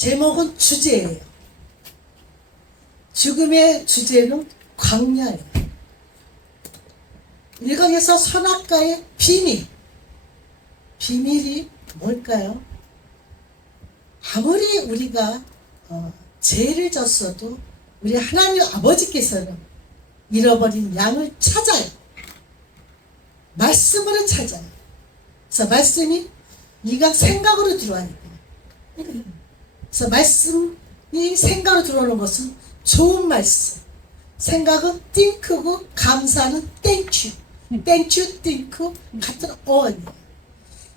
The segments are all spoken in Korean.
제목은 주제예요. 죽음의 주제는 광야예요. 1강에서 선악과의 비밀이 뭘까요? 아무리 우리가 죄를 졌어도 우리 하나님 아버지께서는 잃어버린 양을 찾아요. 말씀으로 찾아요. 그래서 말씀이 네가 생각으로 들어와야 돼요. 그래서 말씀이 생각으로 들어오는 것은 좋은 말씀. 생각은 think고 감사는 thank you, think 같은 어원이에요.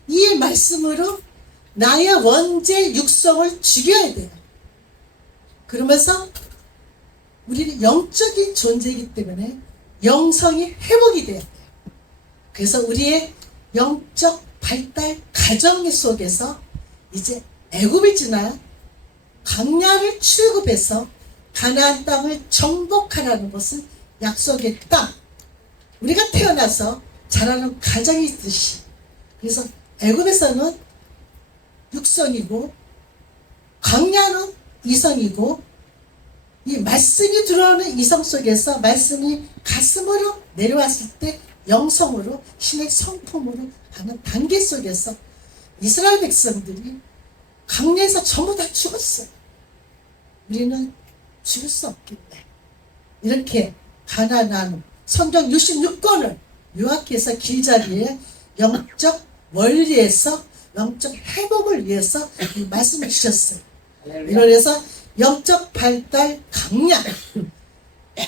이 말씀으로 나의 원죄 육성을 죽여야 돼요. 그러면서 우리는 영적인 존재이기 때문에 영성이 회복이 돼야 돼요. 그래서 우리의 영적 발달 과정 속에서 이제 애굽을 지나 광야를 출급해서 가나안 땅을 정복하라는 것은 약속의 땅. 우리가 태어나서 자라는 과정이 있듯이, 그래서 애굽에서는 육성이고 광야는 이성이고, 이 말씀이 들어오는 이성 속에서 말씀이 가슴으로 내려왔을 때 영성으로 신의 성품으로 가는 단계 속에서 이스라엘 백성들이 광야에서 전부 다 죽었어요. 우리는 죽을 수 없겠네. 이렇게 가난한 성경 66권을 요약해서 길자리에 영적 원리에서 영적 회복을 위해서 이 말씀을 주셨어요. 이래서 영적 발달 강약.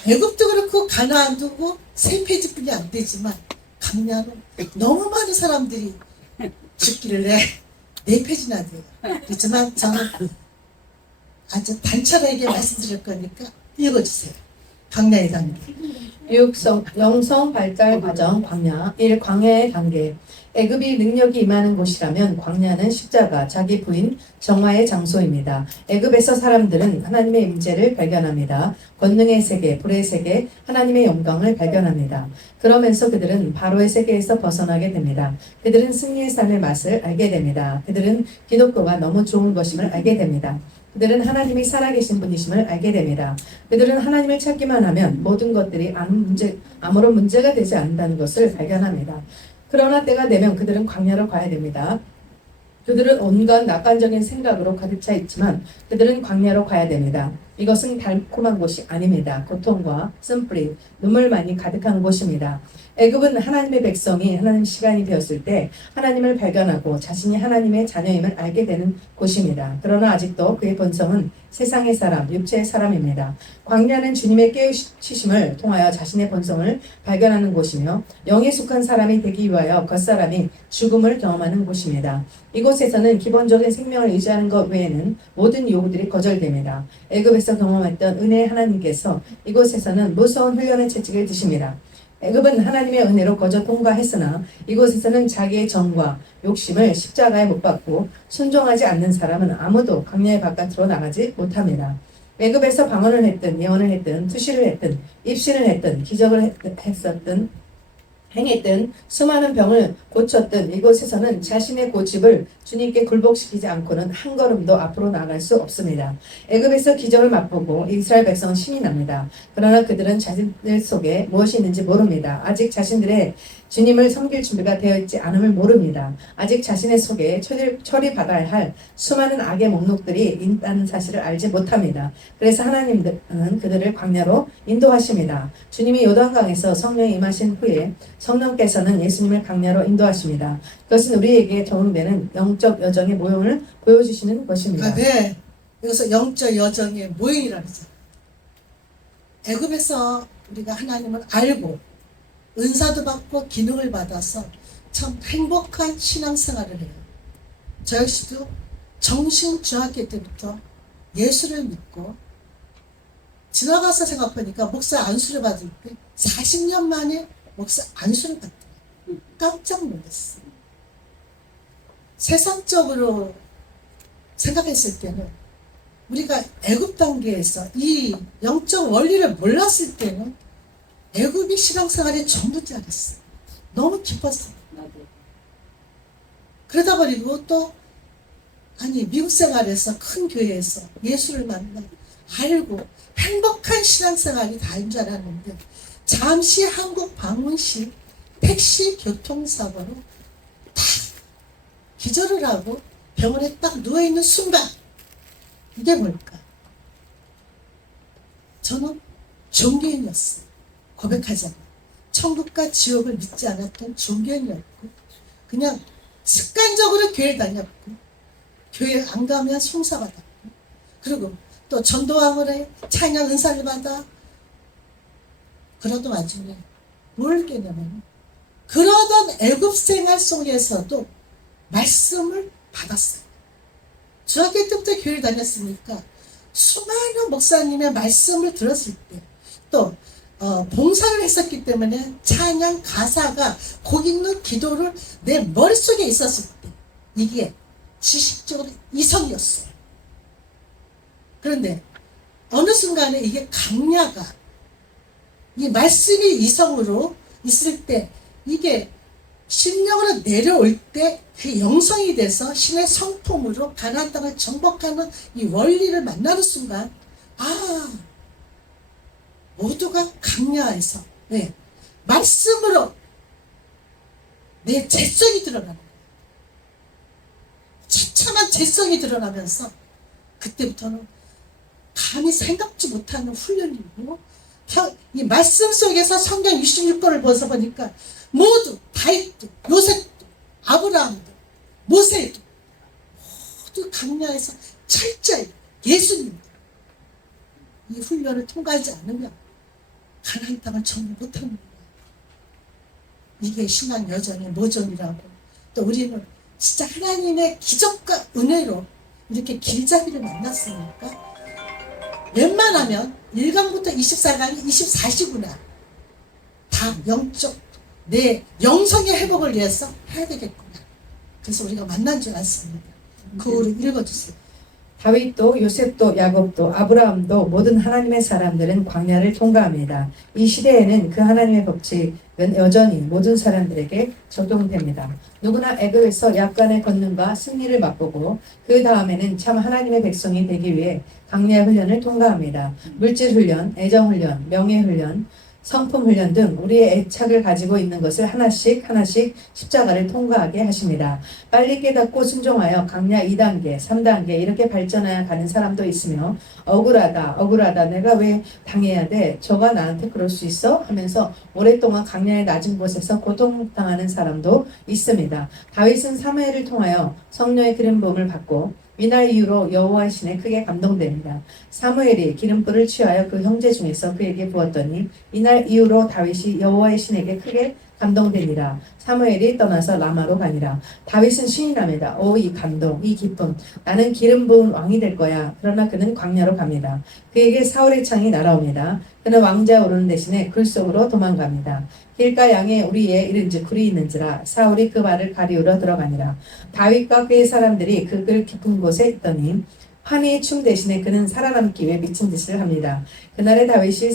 애굽도 그렇고 가나안도 그렇고 세 페이지뿐이 안 되지만 강약은 너무 많은 사람들이 죽기를 네 페이지나 돼요. 그렇지만 저는 아주 단촐하게 말씀드릴 거니까 읽어주세요. 강약의 단계. 영성 발달 과정 광야 1. 광야의 단계. 애굽이 능력이 임하는 곳이라면 광야는 십자가, 자기 부인 정화의 장소입니다. 애굽에서 사람들은 하나님의 임재를 발견합니다. 권능의 세계, 불의 세계, 하나님의 영광을 발견합니다. 그러면서 그들은 바로의 세계에서 벗어나게 됩니다. 그들은 승리의 삶의 맛을 알게 됩니다. 그들은 기독교가 너무 좋은 것임을 알게 됩니다. 그들은 하나님이 살아계신 분이심을 알게 됩니다. 그들은 하나님을 찾기만 하면 모든 것들이 아무런 문제가 되지 않는다는 것을 발견합니다. 그러나 때가 되면 그들은 광야로 가야 됩니다. 그들은 온갖 낙관적인 생각으로 가득 차 있지만 그들은 광야로 가야 됩니다. 이것은 달콤한 곳이 아닙니다. 고통과 쓴뿌리, 눈물만이 가득한 곳입니다. 애굽은 하나님의 백성이 하나님 시간이 되었을 때 하나님을 발견하고 자신이 하나님의 자녀임을 알게 되는 곳입니다. 그러나 아직도 그의 본성은 세상의 사람, 육체의 사람입니다. 광야는 주님의 깨우치심을 통하여 자신의 본성을 발견하는 곳이며 영에 속한 사람이 되기 위하여 겉사람이 죽음을 경험하는 곳입니다. 이곳에서는 기본적인 생명을 의지하는 것 외에는 모든 요구들이 거절됩니다. 애굽에서 경험했던 은혜의 하나님께서 이곳에서는 무서운 훈련의 채찍을 드십니다. 애굽은 하나님의 은혜로 거저 통과했으나 이곳에서는 자기의 정과 욕심을 십자가에 못 박고 순종하지 않는 사람은 아무도 광야의 바깥으로 나가지 못합니다. 애굽에서 방언을 했든 예언을 했든 투시를 했든 입신을 했든 기적을 행했든 수많은 병을 고쳤든 이곳에서는 자신의 고집을 주님께 굴복시키지 않고는 한 걸음도 앞으로 나갈 수 없습니다. 애굽에서 기적을 맛보고 이스라엘 백성은 신이 납니다. 그러나 그들은 자신들 속에 무엇이 있는지 모릅니다. 아직 자신들의 주님을 섬길 준비가 되어 있지 않음을 모릅니다. 아직 자신의 속에 처리받아야 할 수많은 악의 목록들이 있다는 사실을 알지 못합니다. 그래서 하나님은 그들을 광야로 인도하십니다. 주님이 요단강에서 성령이 임하신 후에 성령께서는 예수님을 광야로 인도하십니다. 그것은 우리에게 적용되는 영적 여정의 모형을 보여주시는 것입니다. 네. 여기서 영적 여정의 모형이라고 하죠. 애굽에서 우리가 하나님을 알고 은사도 받고 기능을 받아서 참 행복한 신앙생활을 해요. 저 역시도 정신중학교 때부터 예수를 믿고 지나가서 생각하니까 목사 안수를 받을 때 40년 만에 목사 안수를 받더라고요. 깜짝 놀랐어요. 세상적으로 생각했을 때는 우리가 애굽 단계에서 이 영적 원리를 몰랐을 때는 애굽이 신앙생활의 전부인 줄 알았어요. 너무 기뻤어요. 그러다 버리고 또 아니 미국 생활에서 큰 교회에서 예수를 만나 알고 행복한 신앙생활이 다인 줄 알았는데 잠시 한국 방문 시 택시 교통사고로 딱 기절을 하고 병원에 딱 누워있는 순간 이게 뭘까? 저는 종교인이었어요. 고백하자면 천국과 지옥을 믿지 않았던 종교인이었고 그냥 습관적으로 교회 다녔고 교회 안 가면 송사받았고 그리고 또 전도왕을 해 찬양 은사를 받아 그러던 와중에 뭘 깨냐면 그러던 애굽 생활 속에서도 말씀을 받았어요. 중학교 때부터 교회를 다녔으니까 수많은 목사님의 말씀을 들었을 때 또 봉사를 했었기 때문에 찬양 가사가 곡 읽는 기도를 내 머릿속에 있었을 때 이게 지식적으로 이성이었어요. 그런데 어느 순간에 이게 강야가 이 말씀이 이성으로 있을 때 이게 심령으로 내려올 때 그 영성이 돼서 신의 성품으로 가나안 땅을 정복하는 이 원리를 만나는 순간 모두가 강야에서 말씀으로 내 재성이 드러나는 거예요. 처참한 재성이 드러나면서 그때부터는 감히 생각지 못하는 훈련이고 이 말씀 속에서 성경 66권을 벗어보니까 모두 다윗도 요셉도 아브라함도 모세도 모두 강야에서 철저히 예수님 이 훈련을 통과하지 않으면 가나안 땅을 정복 못하는 거예요. 이게 신앙 여정의 모종이라고 또 우리는 진짜 하나님의 기적과 은혜로 이렇게 길잡이를 만났으니까 웬만하면 1강부터 24강이 24시구나. 다 영적 내 영성의 회복을 위해서 해야 되겠구나. 그래서 우리가 만난 줄 알았습니다. 그거를 읽어주세요. 다윗도 요셉도 야곱도 아브라함도 모든 하나님의 사람들은 광야를 통과합니다. 이 시대에는 그 하나님의 법칙은 여전히 모든 사람들에게 적용됩니다. 누구나 애굽에서 약간의 권능과 승리를 맛보고 그 다음에는 참 하나님의 백성이 되기 위해 광야 훈련을 통과합니다. 물질 훈련, 애정 훈련, 명예 훈련, 성품 훈련 등 우리의 애착을 가지고 있는 것을 하나씩 십자가를 통과하게 하십니다. 빨리 깨닫고 순종하여 강야 2단계, 3단계 이렇게 발전해 가는 사람도 있으며 억울하다 내가 왜 당해야 돼? 저가 나한테 그럴 수 있어? 하면서 오랫동안 강야의 낮은 곳에서 고통당하는 사람도 있습니다. 다윗은 사무엘을 통하여 성령의 기름 부음을 받고 이날 이후로 여호와의 신에 크게 감동됩니다. 사무엘이 기름불을 취하여 그 형제 중에서 그에게 부었더니 이날 이후로 다윗이 여호와의 신에게 크게 감동됩니다. 사무엘이 떠나서 라마로 가니라. 다윗은 신이 납니다. 이 감동, 이 기쁨. 나는 기름 부은 왕이 될 거야. 그러나 그는 광야로 갑니다. 그에게 사울의 창이 날아옵니다. 그는 왕좌에 오르는 대신에 굴 속으로 도망갑니다. 길가 양에 우리에 이른즉 굴이 있는지라 사울이 그 발을 가리우러 들어가니라. 다윗과 그의 사람들이 그 글 깊은 곳에 있더니 환희의 춤 대신에 그는 살아남기 위해 미친 짓을 합니다. 그날에 다윗이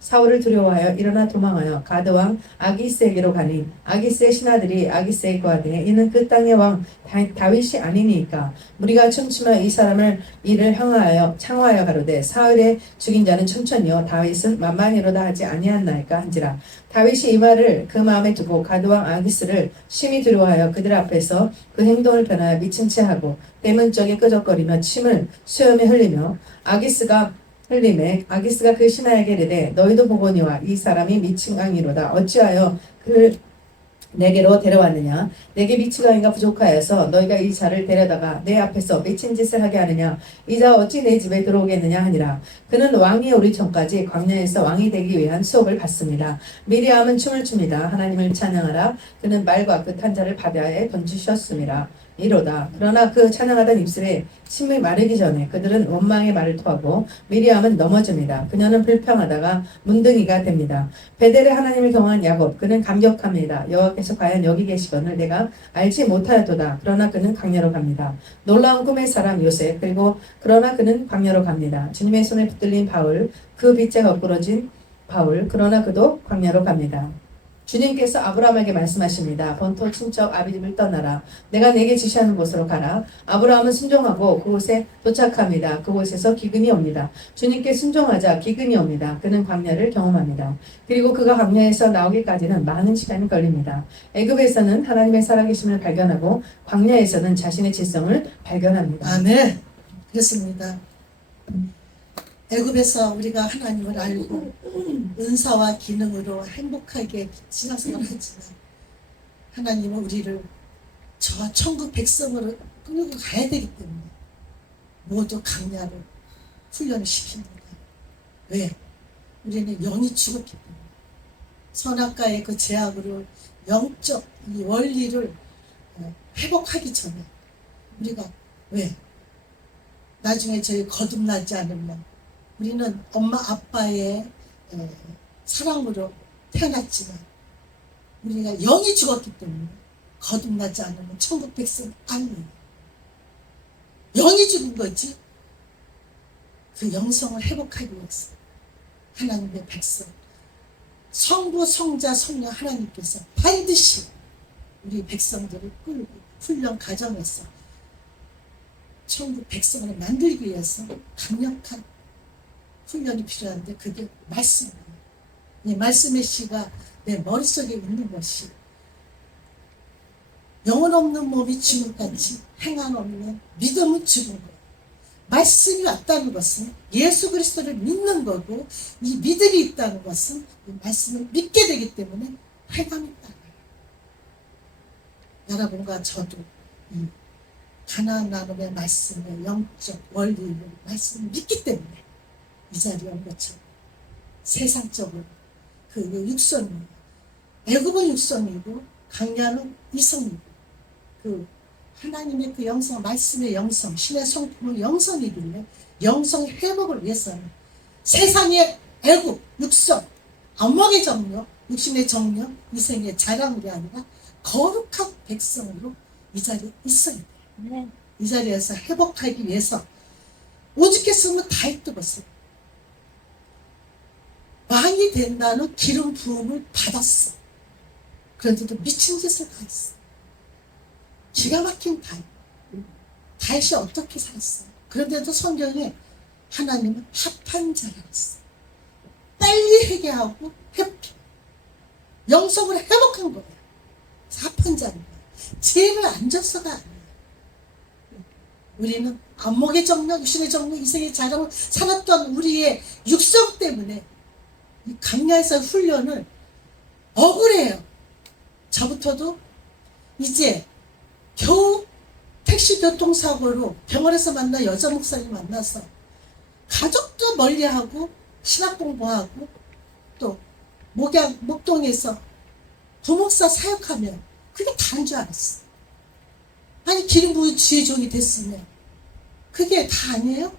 사울을 두려워하여 일어나 도망하여 가드왕 아기스에게로 가니 아기스의 신하들이 아기스에 거하되 이는 그 땅의 왕 다윗이 아니니까 무리가 춤추며 이 사람을 이를 창화하여 가로되 사울의 죽인 자는 천천히요 다윗은 만만히로다 하지 아니하나이까 한지라. 다윗이 이 말을 그 마음에 두고 가드왕 아기스를 심히 두려워하여 그들 앞에서 그 행동을 변하여 미친 채 하고 대문짝에 끄적거리며 침을 수염에 흘리며 아기스가 그 신하에게 이르되 너희도 보거니와 이 사람이 미친 강이로다. 어찌하여 그를 내게로 데려왔느냐? 내게 미친 강이가 부족하여서 너희가 이 자를 데려다가 내 앞에서 미친 짓을 하게 하느냐? 이 자 어찌 내 집에 들어오겠느냐 하니라. 그는 왕이 오기 전까지 광야에서 왕이 되기 위한 수업을 받습니다. 미리암은 춤을 춥니다. 하나님을 찬양하라. 그는 말과 그 탄자를 바다에 던지셨습니다. 이로다. 그러나 그 찬양하던 입술에 침이 마르기 전에 그들은 원망의 말을 토하고 미리암은 넘어집니다. 그녀는 불평하다가 문둥이가 됩니다. 베델의 하나님을 경외한 야곱 그는 감격합니다. 여호와께서 과연 여기 계시거늘 내가 알지 못하였도다. 그러나 그는 광야로 갑니다. 놀라운 꿈의 사람 요셉 그러나 그는 광야로 갑니다. 주님의 손에 붙들린 바울 그 빛에 거꾸러진 바울 그러나 그도 광야로 갑니다. 주님께서 아브라함에게 말씀하십니다. 본토 친척 아비집을 떠나라. 내가 내게 지시하는 곳으로 가라. 아브라함은 순종하고 그곳에 도착합니다. 그곳에서 기근이 옵니다. 주님께 순종하자 기근이 옵니다. 그는 광야를 경험합니다. 그리고 그가 광야에서 나오기까지는 많은 시간이 걸립니다. 애굽에서는 하나님의 살아계심을 발견하고 광야에서는 자신의 지성을 발견합니다. 아멘. 그렇습니다. 애굽에서 우리가 하나님을 알고 은사와 기능으로 행복하게 신앙생활을 하지만 하나님은 우리를 저 천국 백성으로 끌고 가야 되기 때문에 모두 강야를 훈련을 시킵니다. 왜? 우리는 영이 죽었기 때문에 선악과의 그 제약으로 영적 이 원리를 회복하기 전에 우리가 왜? 나중에 저희 거듭나지 않으면 우리는 엄마 아빠의 사랑으로 태어났지만 우리가 영이 죽었기 때문에 거듭나지 않으면 천국 백성 아니에요. 영이 죽은 거지. 그 영성을 회복하기 위해서 하나님의 백성 성부 성자 성령 하나님께서 반드시 우리 백성들을 끌고 훈련 과정에서 천국 백성을 만들기 위해서 강력한 훈련이 필요한데 그게 말씀이에요. 이 말씀의 씨가 내 머릿속에 있는 것이 영혼 없는 몸이 죽음같이 행한 없는 믿음은 죽은 거예요. 말씀이 왔다는 것은 예수 그리스도를 믿는 거고 이 믿음이 있다는 것은 이 말씀을 믿게 되기 때문에 행함이 있다는 거예요. 여러분과 저도 이 가나안 나눔의 말씀의 영적 원리를 말씀을 믿기 때문에 이 자리에 온 것처럼 세상적으로 그 육선이에요. 애굽은 육선이고 강야는 이성이고 그 하나님의 그 영성, 말씀의 영성, 신의 성품은 영성이길래 영성 회복을 위해서는 세상의 애굽, 육성, 안목의 정력, 육신의 정력, 이생의 자랑이 아니라 거룩한 백성으로 이 자리에 있어야 돼요. 이 자리에서 회복하기 위해서 오죽했으면 다 해뜨었어요. 왕이 된다는 기름 부음을 받았어. 그런데도 미친 짓을 다 했어. 기가 막힌 다윗이 어떻게 살았어. 그런데도 성경에 하나님은 합한 자라고 했어. 빨리 회개하고 회복. 영성을 회복한 거야. 합한 자인 거야. 죄를 안 졌어가 아니야. 우리는 안목의 정력, 육신의 정력, 이생의 자랑을 살았던 우리의 육성 때문에 이 강야에서 훈련을 억울해요. 저부터도 이제 겨우 택시 교통사고로 병원에서 만난 여자 목사님 만나서 가족도 멀리하고 신학 공부하고 또 목동에서 부목사 사역하면 그게 다인 줄 알았어. 아니 기름 부은 주의 종이 됐으면 그게 다 아니에요?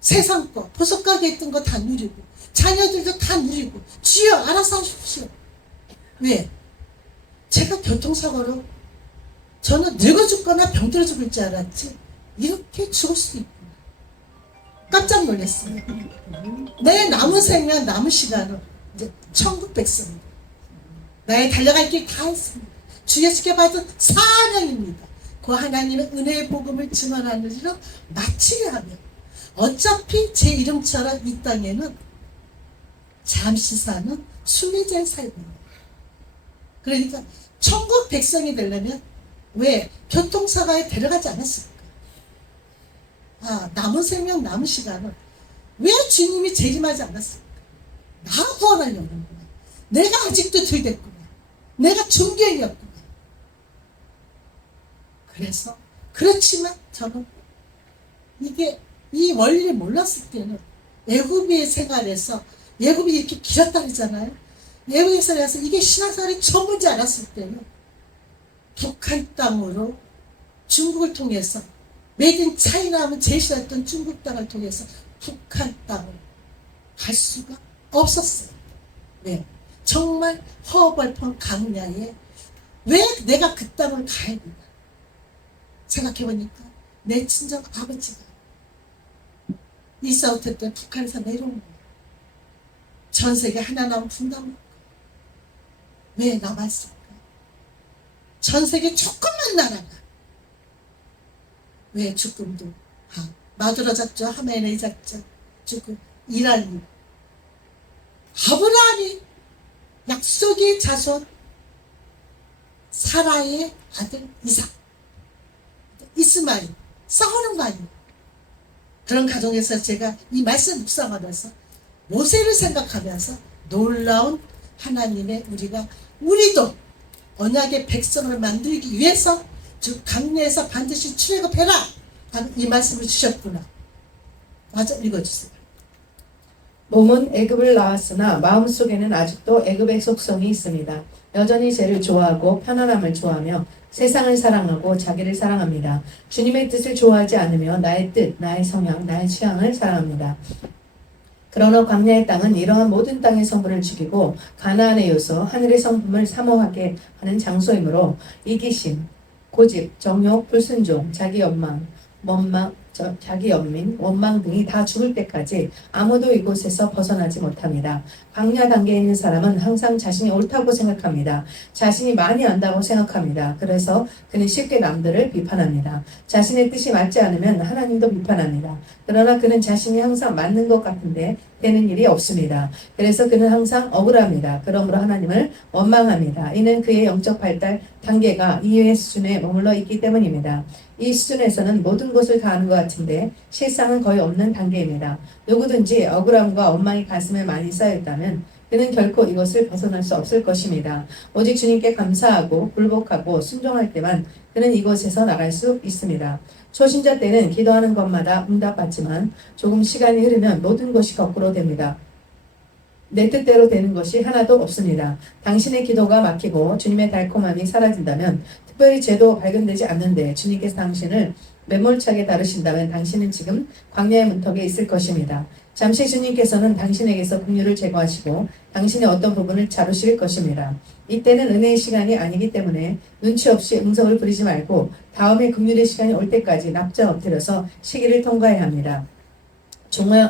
세상 거 보석가게 했던 거 다 누리고 자녀들도 다 누리고 주여 알아서 하십시오. 왜? 제가 교통사고로 저는 늙어 죽거나 병들어 죽을 줄 알았지 이렇게 죽을 수도 있구나. 깜짝 놀랐어요. 내 남은 생명 남은 시간은 이제 천국 백성입니다. 나의 달려갈 길 다 했습니다. 주 예수께 받은 사명입니다. 그 하나님의 은혜의 복음을 증언하는 일을 마치려 하며 어차피 제 이름처럼 이 땅에는 잠시 사는 순례자의 삶입니다. 그러니까 천국 백성이 되려면 왜 교통사고에 데려가지 않았을까? 남은 생명 남은 시간은 왜 주님이 재림하지 않았을까? 나 구원하려는구나. 내가 아직도 덜 됐구나. 내가 존경이었구나. 그래서 그렇지만 저는 이게 이 원리를 몰랐을 때는 애굽의 생활에서 애굽이 이렇게 길었다 그러잖아요. 애굽의 생활에서 이게 신앙생활이 전부인지 알았을 때는 북한 땅으로 중국을 통해서 메이드 인 차이나 하면 제일 싫어했던 중국 땅을 통해서 북한 땅을 갈 수가 없었어요. 왜? 정말 허벌판 강야에 왜 내가 그 땅을 가야 되나 생각해보니까 내 친정 아버지가 이사우트 때 북한에서 내려온 거예요. 전 세계 하나 남은 분당 왜 남았을까? 전 세계 조금만 나라가 왜 죽음도 마두라졌죠. 하멜의 작전 죽음 이란이 아브라함이 약속의 자손 사라의 아들 이삭 이스마엘 싸우는 거 아니에요. 그런 가정에서 제가 이 말씀 묵상하면서 모세를 생각하면서 놀라운 하나님의 우리도 언약의 백성을 만들기 위해서 즉 강내에서 반드시 출애굽해라 하는 이 말씀을 주셨구나. 맞아, 읽어주세요. 몸은 애굽을 나왔으나 마음속에는 아직도 애굽의 속성이 있습니다. 여전히 죄를 좋아하고 편안함을 좋아하며 세상을 사랑하고 자기를 사랑합니다. 주님의 뜻을 좋아하지 않으며 나의 뜻, 나의 성향, 나의 취향을 사랑합니다. 그러나 광야의 땅은 이러한 모든 땅의 성분을 죽이고 가나안의 요소, 하늘의 성품을 사모하게 하는 장소이므로 이기심, 고집, 정욕, 불순종, 자기 연망, 자기 연민, 원망 등이 다 죽을 때까지 아무도 이곳에서 벗어나지 못합니다. 광야 단계에 있는 사람은 항상 자신이 옳다고 생각합니다. 자신이 많이 안다고 생각합니다. 그래서 그는 쉽게 남들을 비판합니다. 자신의 뜻이 맞지 않으면 하나님도 비판합니다. 그러나 그는 자신이 항상 맞는 것 같은데 되는 일이 없습니다. 그래서 그는 항상 억울합니다. 그러므로 하나님을 원망합니다. 이는 그의 영적 발달 단계가 이외의 수준에 머물러 있기 때문입니다. 이 수준에서는 모든 것을 다 아는 것 같은데 실상은 거의 없는 단계입니다. 누구든지 억울함과 원망이 가슴에 많이 쌓여있다면 그는 결코 이것을 벗어날 수 없을 것입니다. 오직 주님께 감사하고 굴복하고 순종할 때만 그는 이곳에서 나갈 수 있습니다. 초신자 때는 기도하는 것마다 응답받지만 조금 시간이 흐르면 모든 것이 거꾸로 됩니다. 내 뜻대로 되는 것이 하나도 없습니다. 당신의 기도가 막히고 주님의 달콤함이 사라진다면 특별히 죄도 발견되지 않는데 주님께서 당신을 매몰차게 다루신다면 당신은 지금 광야의 문턱에 있을 것입니다. 잠시 주님께서는 당신에게서 긍휼을 제거하시고 당신의 어떤 부분을 자르실 것입니다. 이때는 은혜의 시간이 아니기 때문에 눈치 없이 응석을 부리지 말고 다음에 긍휼의 시간이 올 때까지 납작 엎드려서 시기를 통과해야 합니다.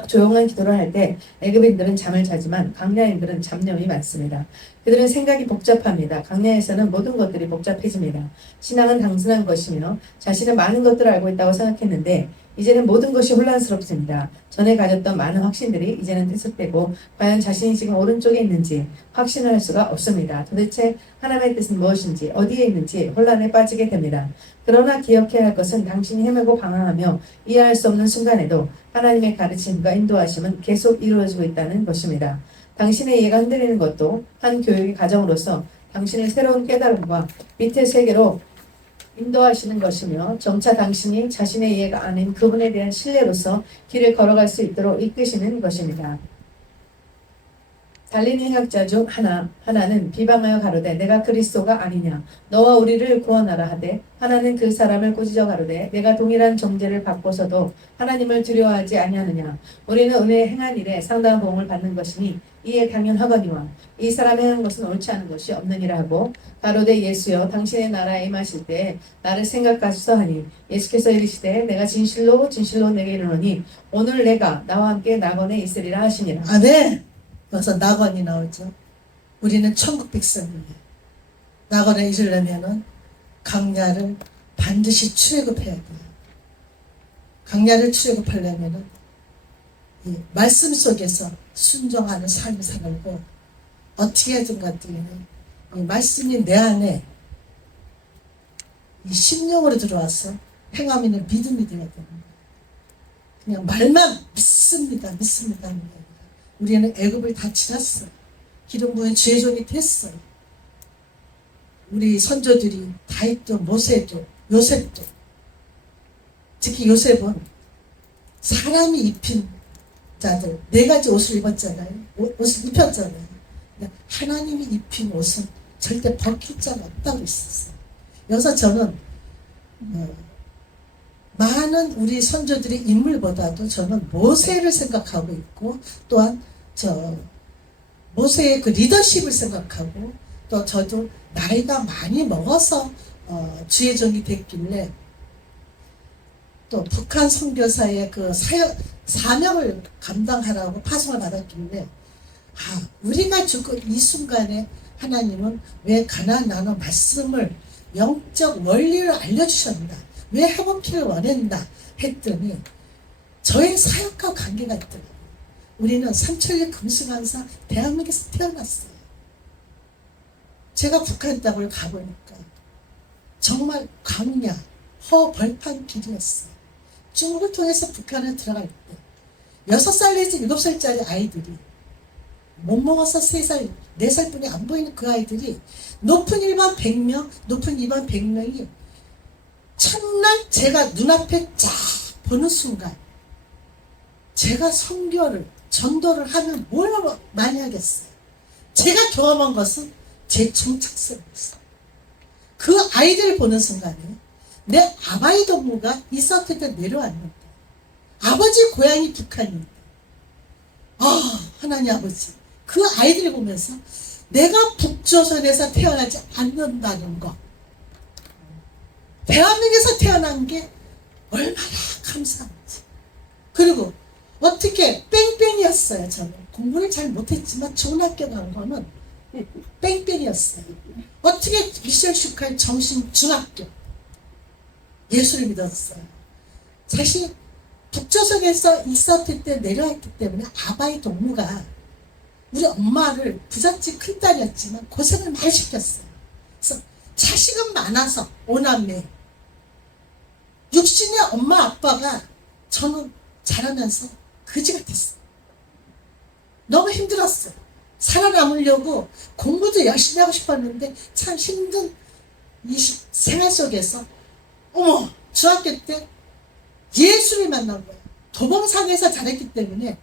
조용한 기도를 할 때 애굽인들은 잠을 자지만 광야인들은 잡념이 많습니다. 그들은 생각이 복잡합니다. 광야에서는 모든 것들이 복잡해집니다. 신앙은 단순한 것이며 자신은 많은 것들을 알고 있다고 생각했는데 이제는 모든 것이 혼란스럽습니다. 전에 가졌던 많은 확신들이 이제는 퇴색되고 과연 자신이 지금 오른쪽에 있는지 확신을 할 수가 없습니다. 도대체 하나님의 뜻은 무엇인지 어디에 있는지 혼란에 빠지게 됩니다. 그러나 기억해야 할 것은 당신이 헤매고 방황하며 이해할 수 없는 순간에도 하나님의 가르침과 인도하심은 계속 이루어지고 있다는 것입니다. 당신의 이해가 흔들리는 것도 한 교육의 과정으로서 당신의 새로운 깨달음과 밑의 세계로 인도하시는 것이며 점차 당신이 자신의 이해가 아닌 그분에 대한 신뢰로서 길을 걸어갈 수 있도록 이끄시는 것입니다. 달리는 행악자 중 하나는 비방하여 가로되 내가 그리스도가 아니냐 너와 우리를 구원하라 하되 하나는 그 사람을 꾸짖어 가로되 내가 동일한 정죄를 받고서도 하나님을 두려워하지 아니하느냐 우리는 은혜에 행한 일에 상당한 보응을 받는 것이니 이에 당연하거니와 이 사람이 행한 것은 옳지 않은 것이 없느니라 하고 가로되 예수여 당신의 나라에 임하실 때 나를 생각하소서 하니 예수께서 이르시되 내가 진실로 진실로 내게 이르노니 오늘 내가 나와 함께 낙원에 있으리라 하시니라. 아멘. 여기서 낙원이 나오죠. 우리는 천국 백성이에요. 낙원에 이르려면은 강야를 반드시 출애굽해야 돼요. 강야를 출애굽하려면은 이 말씀 속에서 순종하는 삶을 살고 어떻게 해든 것들은 이 말씀이 내 안에 이 심령으로 들어와서 행함 있는 믿음이 되어야 됩니다. 그냥 말만 믿습니다. 하는 거예요. 우리는 애굽을 다 지났어요. 기름 부은 주의 종이 됐어요. 우리 선조들이 다윗도 모세도 요셉도 특히 요셉은 사람이 입힌 자들 4가지 옷을 입었잖아요. 옷을 입혔잖아요. 하나님이 입힌 옷은 절대 벗길 자가 없다고 했었어요. 여기서 저는 많은 우리 선조들의 인물보다도 저는 모세를 생각하고 있고 또한 모세의 그 리더십을 생각하고 또 저도 나이가 많이 먹어서 주의 종이 됐길래 또 북한 선교사의 그 사명을 감당하라고 파송을 받았길래 우리가 죽고 이 순간에 하나님은 왜 가나안 나눠 말씀을 영적 원리를 알려주셨나, 왜 회복키를 원했나 했더니 저의 사역과 관계가 있더라고요. 우리는 삼천리 금수강사 대한민국에서 태어났어요. 제가 북한 땅을 가보니까 정말 광야, 허벌판 길이었어요. 중국을 통해서 북한에 들어갈 때 6살 내지 7살짜리 아이들이 못 먹어서 3살, 4살뿐이 안 보이는 그 아이들이 높은 1반 100명, 높은 2반 100명이 첫날 제가 눈앞에 쫙 보는 순간 제가 선교를, 전도를 하면 뭘 많이 하겠어요. 제가 경험한 것은 제 정착성이었어요. 그 아이들을 보는 순간에 내 아바이 동무가 있었을 때 내려왔는데 아버지 고향이 북한인데 하나님 아버지 그 아이들을 보면서 내가 북조선에서 태어나지 않는다는 거, 대한민국에서 태어난 게 얼마나 감사한지. 그리고 어떻게 뺑뺑이였어요. 저는 공부를 잘 못했지만 좋은 학교 간 거는 뺑뺑이였어요. 어떻게 미셸 슈카의 정신 중학교 예수를 믿었어요. 사실 북조선에서 있었을 때 내려왔기 때문에 아바이 동무가 우리 엄마를 부잣집 큰딸이었지만 고생을 많이 시켰어요. 그래서 자식은 많아서 5남매, 육신의 엄마 아빠가 저는 자라면서 거지 같았어요. 너무 힘들었어요. 살아남으려고 공부도 열심히 하고 싶었는데 참 힘든 이 생활 속에서 중학교 때 예수를 만난 거예요. 도봉산에서 자랐기 때문에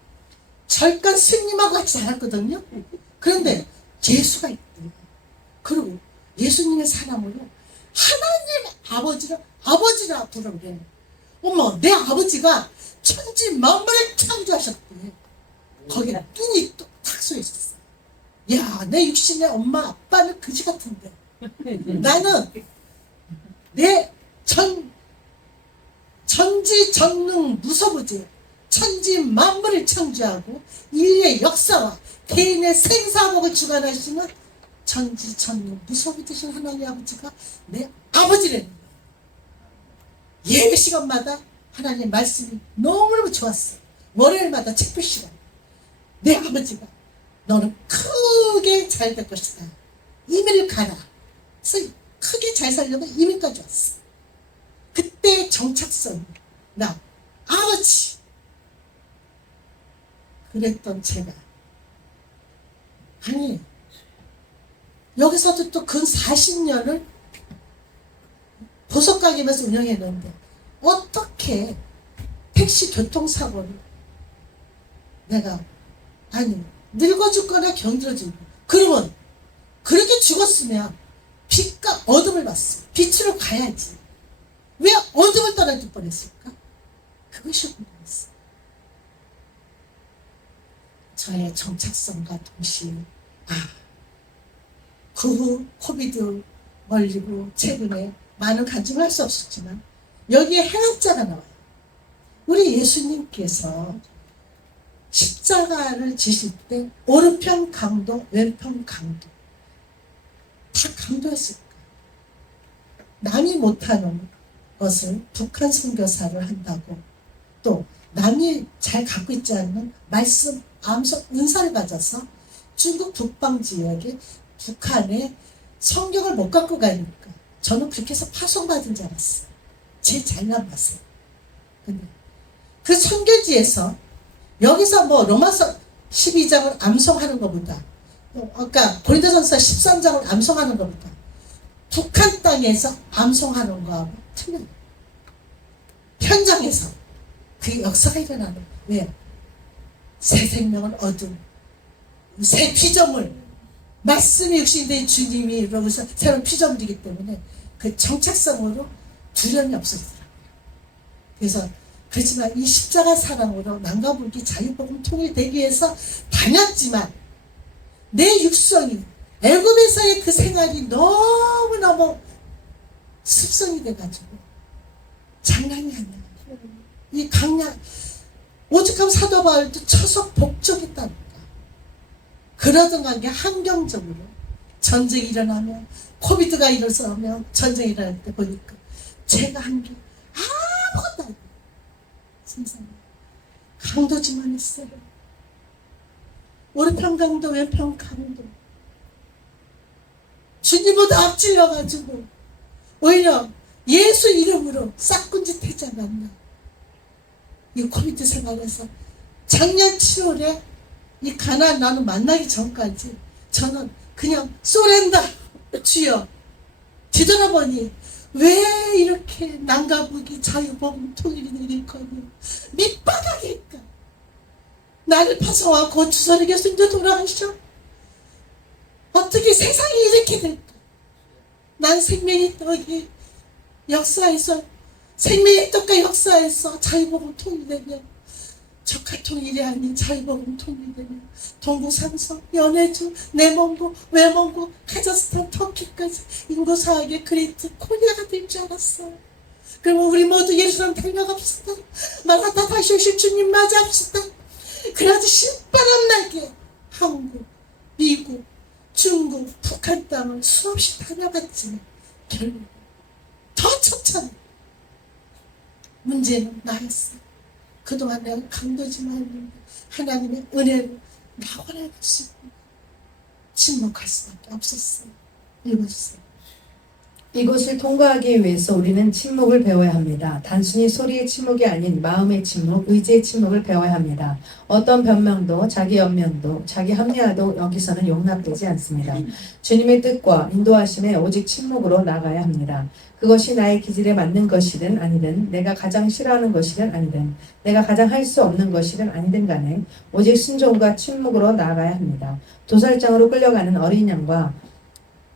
절간 스님하고 같이 자랐거든요. 그런데 예수가 있대요. 그리고 예수님의 사람으로 하나님 아버지라 부르래. 내 아버지가 천지 만물을 창조하셨대. 거기에 눈이 딱 서 있었어. 야, 내 육신의 엄마 아빠는 그지 같은데 나는 내 전지전능 무소부지 천지 만물을 창조하고 인류의 역사와 개인의 생사복을 주관하시는 전지전능 무소부지신 하나님 아버지가 내 아버지라는 거예요. 예배 시간마다 하나님 말씀이 너무너무 좋았어요. 월요일마다 책필 시간. 내 아버지가 너는 크게 잘 될 것이다. 이민을 가라. 그래서 크게 잘 살려고 이민까지 왔어. 그때 정착성, 나 아버지 그랬던 제가 아니 여기서도 또 근 40년을 보석가게에서 운영했는데 어떻게 택시 교통사고를 내가 늙어 죽거나 병들어 죽고 그러면 그렇게 죽었으면 빛과 어둠을 봤어. 빛으로 가야지. 왜 어둠을 떠나줄 뻔했을까? 그것이 궁금했어. 저의 정착성과 동시에 그 후 코비드 걸리고 최근에 많은 간증을 할 수 없었지만 여기에 행악자가 나와요. 우리 예수님께서 십자가를 지실 때 오른편 강도, 왼편 강도 다 강도였을까? 남이 못하는 것을 북한 선교사를 한다고 또 남이 잘 갖고 있지 않는 말씀, 암송, 은사를 가져서 중국 북방 지역에 북한에 성경을 못 갖고 가니까 저는 그렇게 해서 파송받은 줄 알았어요. 제 잘난 맛을. 근데 그 선교지에서 여기서 로마서 12장을 암송하는 것보다 아까 고린도전서 13장을 암송하는 것보다 북한 땅에서 암송하는 거하고 틀려요. 현장에서 그 역사가 일어나는 거예요. 왜? 새 생명을 얻은 새 피조물 말씀이 육신된 주님이 이러면서 새로운 피조물이기 때문에 그 정착성으로 두려움이 없어지더라고요. 그래서 그렇지만 이 십자가 사랑으로 남과북이 자유복음 통일되기 위해서 다녔지만 내 육성이 애굽에서의 그 생활이 너무너무 습성이 돼가지고 장난이 아니야. 이 강약 오죽하면 사도 바울도 처속 복종했다니까. 그러던 관계 환경적으로 전쟁이 일어나면, 코비드가 일어나면, 전쟁이 일어날 때 보니까 제가 한 게 아무것도 아니에요. 세상에. 강도지만 있어요. 오른편 강도, 왼편 강도. 주님보다 앞질러가지고 오히려 예수 이름으로 싹군짓 하지 않았나. 이 코비드 생활에서 작년 7월에 이 가나안 나는 만나기 전까지 저는 그냥 쏘렌다 주여. 뒤돌아보니 왜 이렇게 남가북이 자유복음 통일이 일거니 밑바닥일까. 나를 파송하고 주선의 교수님도 돌아가셔. 어떻게 세상이 이렇게 될까. 난 생명의 떡이 역사에서 생명의 떡과 역사에서 자유복음 통일되며 조카 통일이 아닌 자유복음 통일되며 동부상성, 연해주, 내몽고, 외몽고, 카자흐스탄, 터키까지 인구 4억의 그레이트 코리아가 될 줄 알았어요. 그러면 우리 모두 예루살렘 달려갑시다. 마라타 다시 오실 주님 맞이합시다. 그래야지 신바람 나게 한국, 미국, 중국, 북한 땅을 수없이 다녀봤지만 결국 더 척찬 문제는 나였어요. 그동안 내가 강도지만 했는데 하나님의 은혜로 나와라 수 있고 침묵할 수밖에 없었어요. 읽어주세요. 이것을 통과하기 위해서 우리는 침묵을 배워야 합니다. 단순히 소리의 침묵이 아닌 마음의 침묵, 의지의 침묵을 배워야 합니다. 어떤 변명도, 자기 연명도, 자기 합리화도 여기서는 용납되지 않습니다. 주님의 뜻과 인도하심에 오직 침묵으로 나가야 합니다. 그것이 나의 기질에 맞는 것이든 아니든, 내가 가장 싫어하는 것이든 아니든, 내가 가장 할 수 없는 것이든 아니든 간에 오직 순종과 침묵으로 나아가야 합니다. 도살장으로 끌려가는 어린 양과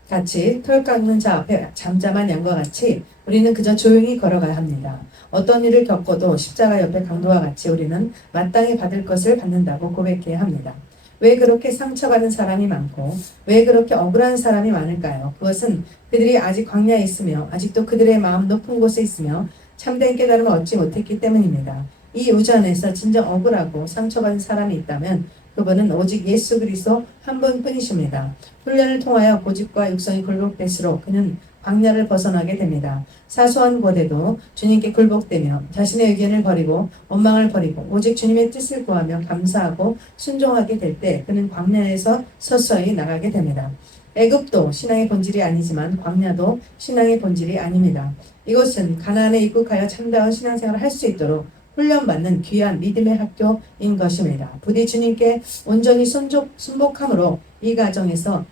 같이 털 깎는 자 앞에 잠잠한 양과 같이 우리는 그저 조용히 걸어가야 합니다. 어떤 일을 겪어도 십자가 옆에 강도와 같이 우리는 마땅히 받을 것을 받는다고 고백해야 합니다. 왜 그렇게 상처받은 사람이 많고 왜 그렇게 억울한 사람이 많을까요? 그것은 그들이 아직 광야에 있으며 아직도 그들의 마음 높은 곳에 있으며 참된 깨달음을 얻지 못했기 때문입니다. 이 우전에서 진정 억울하고 상처받은 사람이 있다면 그분은 오직 예수 그리스도 한 분뿐이십니다. 훈련을 통하여 고집과 육성이 굴복될수록 그는 광야를 벗어나게 됩니다. 사소한 고대도 주님께 굴복되며 자신의 의견을 버리고 원망을 버리고 오직 주님의 뜻을 구하며 감사하고 순종하게 될 때 그는 광야에서 서서히 나가게 됩니다. 애굽도 신앙의 본질이 아니지만 광야도 신앙의 본질이 아닙니다. 이것은 가나안에 입국하여 참다운 신앙생활을 할 수 있도록 훈련받는 귀한 믿음의 학교인 것입니다. 부디 주님께 온전히 순복함으로 이 과정에서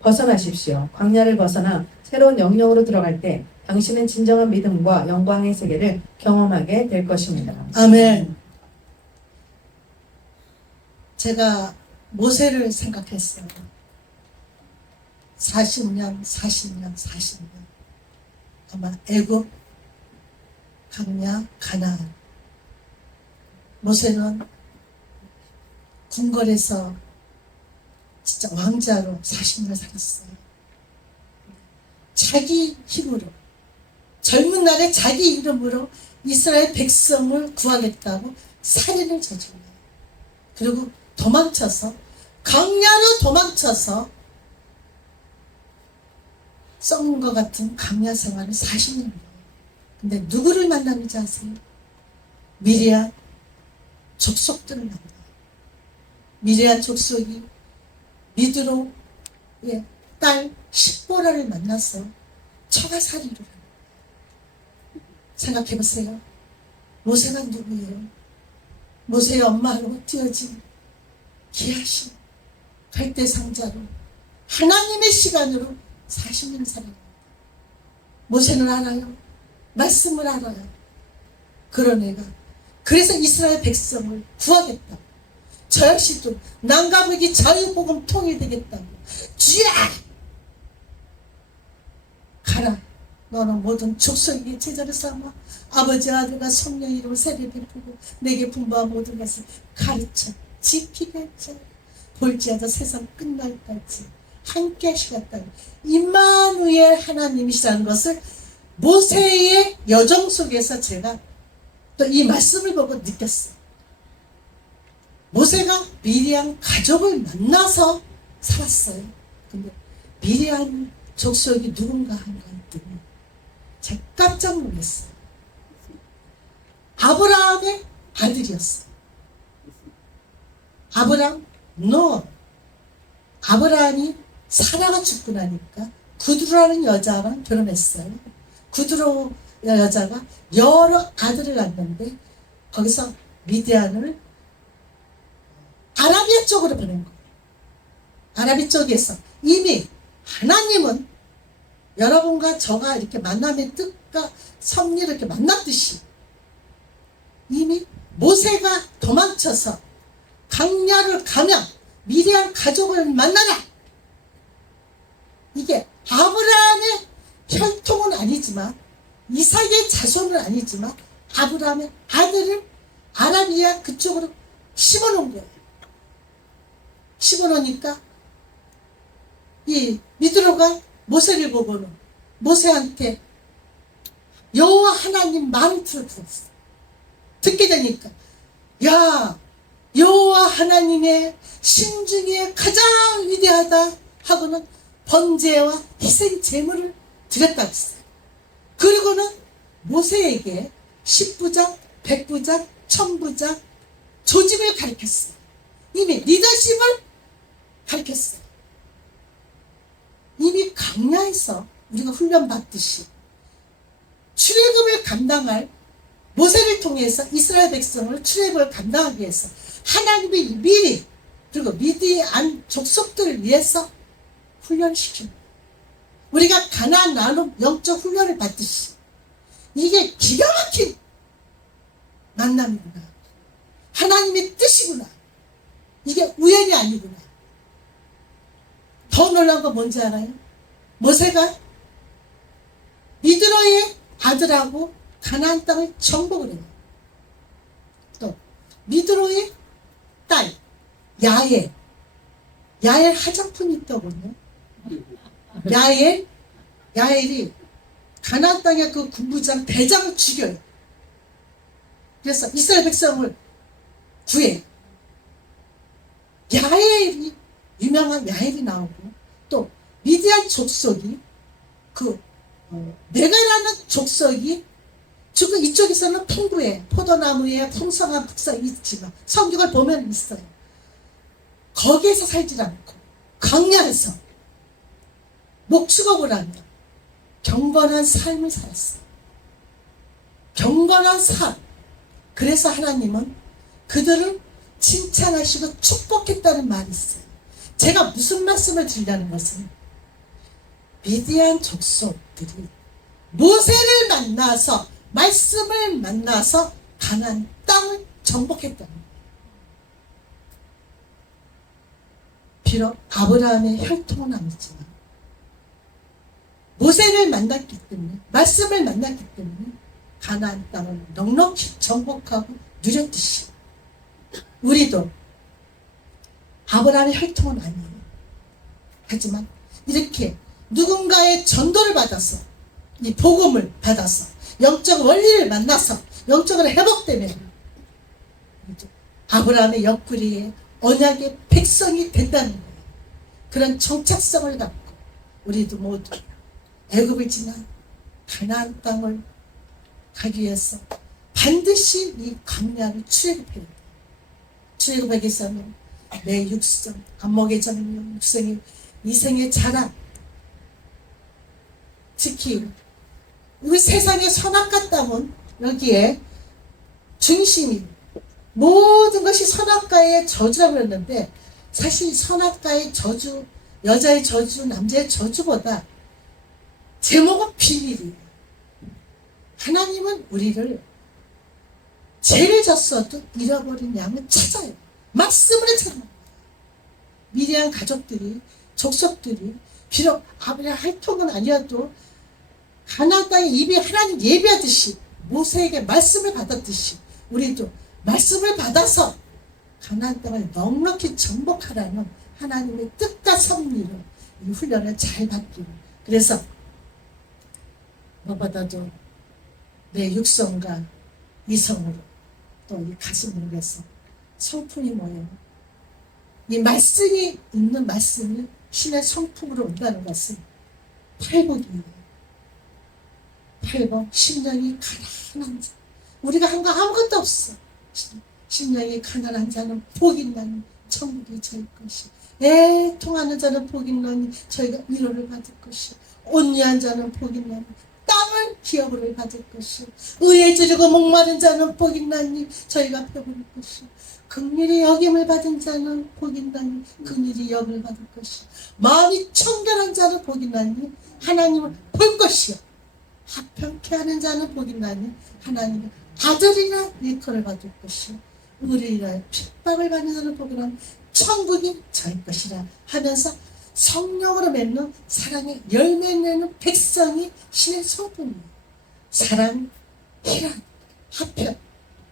벗어나십시오. 광야를 벗어나 새로운 영역으로 들어갈 때 당신은 진정한 믿음과 영광의 세계를 경험하게 될 것입니다. 아멘. 제가 모세를 생각했어요. 40년 아마 애굽, 광야, 가나안. 모세는 궁궐에서 진짜 왕자로 40년 살았어요. 자기 힘으로 젊은 날에 자기 이름으로 이스라엘 백성을 구하겠다고 살인을 저질러요. 그리고 도망쳐서 광야로 도망쳐서 썩는 것 같은 광야 생활을 40년이에요. 근데 누구를 만나는지 아세요? 미리암 족속들을 만나요. 미리암 족속이 미드로 딸 십보라를 만나서 처가살이를 합니다. 생각해보세요. 모세가 누구예요? 모세의 엄마로 띄어진 귀하신 갈대상자로 하나님의 시간으로 40년 살아요. 모세는 알아요. 말씀을 알아요. 그런 애가 그래서 이스라엘 백성을 구하겠다고 저 역시도 남가북이 자유복음 통일되겠다고 주야 가라 너는 모든 족속에게 제자를 삼아 아버지 아들과 성령 이름을 세례 베푸고 내게 분부한 모든 것을 가르쳐 지키게 했자 볼지어다 세상 끝날 때까지 함께 하시겠다. 임마누엘 하나님이시라는 것을 모세의 여정 속에서 제가 또 이 말씀을 보고 느꼈어요. 모세가 미리암 가족을 만나서 살았어요. 근데 미리한 족속이 누군가 한가 했더니 제가 깜짝 놀랐어요. 아브라함의 아들이었어요. 아브라함이 사라가 죽고 나니까 구두로라는 여자랑 결혼했어요. 구두로 여자가 여러 아들을 낳았는데 거기서 미디안을 아라비아 쪽으로 보낸 거예요. 아라비 쪽에서 이미 하나님은 여러분과 저가 이렇게 만남의 뜻과 섭리를 이렇게 만났듯이 이미 모세가 도망쳐서 강야를 가면 미디안 가족을 만나라. 이게 아브라함의 혈통은 아니지만 이삭의 자손은 아니지만 아브라함의 아들을 아라비아 그쪽으로 심어놓은 거예요. 심어놓으니까 이 미드로가 모세를 보고는 모세한테 여호와 하나님 말을 들었어. 듣게 되니까 야 여호와 하나님의 신 중에 가장 위대하다 하고는 번제와 희생 제물을 드렸다고 했어요. 그리고는 모세에게 10부작, 100부작, 1000부작 조직을 가르쳤어요. 이미 리더십을 가르쳤어요. 이미 강야에서 우리가 훈련받듯이 출애굽을 감당할 모세를 통해서 이스라엘 백성을 출애굽을 감당하기 위해서 하나님이 미리 그리고 미디안 족속들을 위해서 훈련시킵니다. 우리가 가나안 나눔 영적 훈련을 받듯이 이게 기가 막힌 만남이구나. 하나님의 뜻이구나. 이게 우연이 아니구나. 더 놀라운 건 뭔지 알아요? 모세가 미드로의 아들하고 가나안 땅을 정복을 해요. 또 미드로의 딸 야엘 하장품이 있더군요. 야엘이 가나안 땅의 그 군부장 대장을 죽여요. 그래서 이스라엘 백성을 구해요. 야엘이 유명한 야엘이 나오고 또 미디안 족속이 네가라는 족속이 지금 이쪽에서는 풍부해 포도나무에 풍성한 북상이 있지만 성경을 보면 있어요. 거기에서 살지 않고 광야에서 목축업을 하며 경건한 삶을 살았어요. 경건한 삶. 그래서 하나님은 그들을 칭찬하시고 축복했다는 말이 있어요. 제가 무슨 말씀을 드리려는 것은 미디안 족속들이 모세를 만나서 말씀을 만나서 가나안 땅을 정복했다는 거예요. 비록 아브라함의 혈통은 아니지만 모세를 만났기 때문에 말씀을 만났기 때문에 가나안 땅을 넉넉히 정복하고 누렸듯이 우리도 아브라함의 혈통은 아니에요. 하지만 이렇게 누군가의 전도를 받아서 이 복음을 받아서 영적 원리를 만나서 영적으로 회복되면 아브라함의 옆구리에 언약의 백성이 된다는 거예요. 그런 정착성을 갖고 우리도 모두 애굽을 지나 가나안 땅을 가기 위해서 반드시 이 광야를 출애굽해야 돼요. 출애굽하기 위해서는 내 육성, 안목의 정령, 육성의 이생의 자랑, 특히 우리 세상의 선악과 땅은 여기에 중심이 모든 것이 선악과의 저주라고 그랬는데 사실 선악과의 저주, 여자의 저주, 남자의 저주보다 제목은 비밀이에요. 하나님은 우리를 죄를 졌어도 잃어버린 양을 찾아요. 말씀을 찾아요. 미디안 가족들이, 족속들이 비록 아브라함의 혈통은 아니어도 가나안 땅에 이미 하나님 예배하듯이 모세에게 말씀을 받았듯이 우리도 말씀을 받아서 가나안 땅을 넉넉히 정복하라는 하나님의 뜻과 섭리로 이 훈련을 잘 받기를. 그래서 무엇보다도 내 육성과 이성으로 또 이 가슴을 위해서 성품이 모여 이 말씀이 있는 말씀을 신의 성품으로 온다는 것은 팔복이에요. 팔복, 심령이 가난한 자. 우리가 한 거 아무것도 없어. 심령이 가난한 자는 복이 있나니 천국이 저희 것이. 애통하는 자는 복이 있나니 저희가 위로를 받을 것이. 온유한 자는 복이 있나니 땅을 기업을 받을 것이. 의에 찌르고 목마른 자는 복이 있나니 저희가 배부를 것이. 긍휼히 여김을 받은 자는 복이 있나니 긍휼히 여김을 받을 것이. 마음이 청결한 자는 복이 있나니 하나님을 볼 것이요. 합평케 하는 자는 복이 있나니 하나님의 아들이라 일컬을 받을 것이요. 의리라 핍박을 받는 자는 복이 있나니 천국이 저희 것이라 하면서 성령으로 맺는 사랑의 열매 내는 백성이 신의 성품이에요. 사랑, 희란, 합평,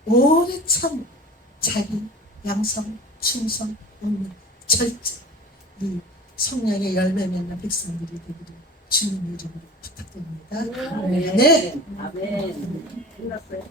오래 참, 자기, 양성, 충성, 온유, 절제. 이 성령의 열매 맺는 백성들이 되기를 주님 이름으로 부탁드립니다. 네. 네. 아멘. 끝났어요.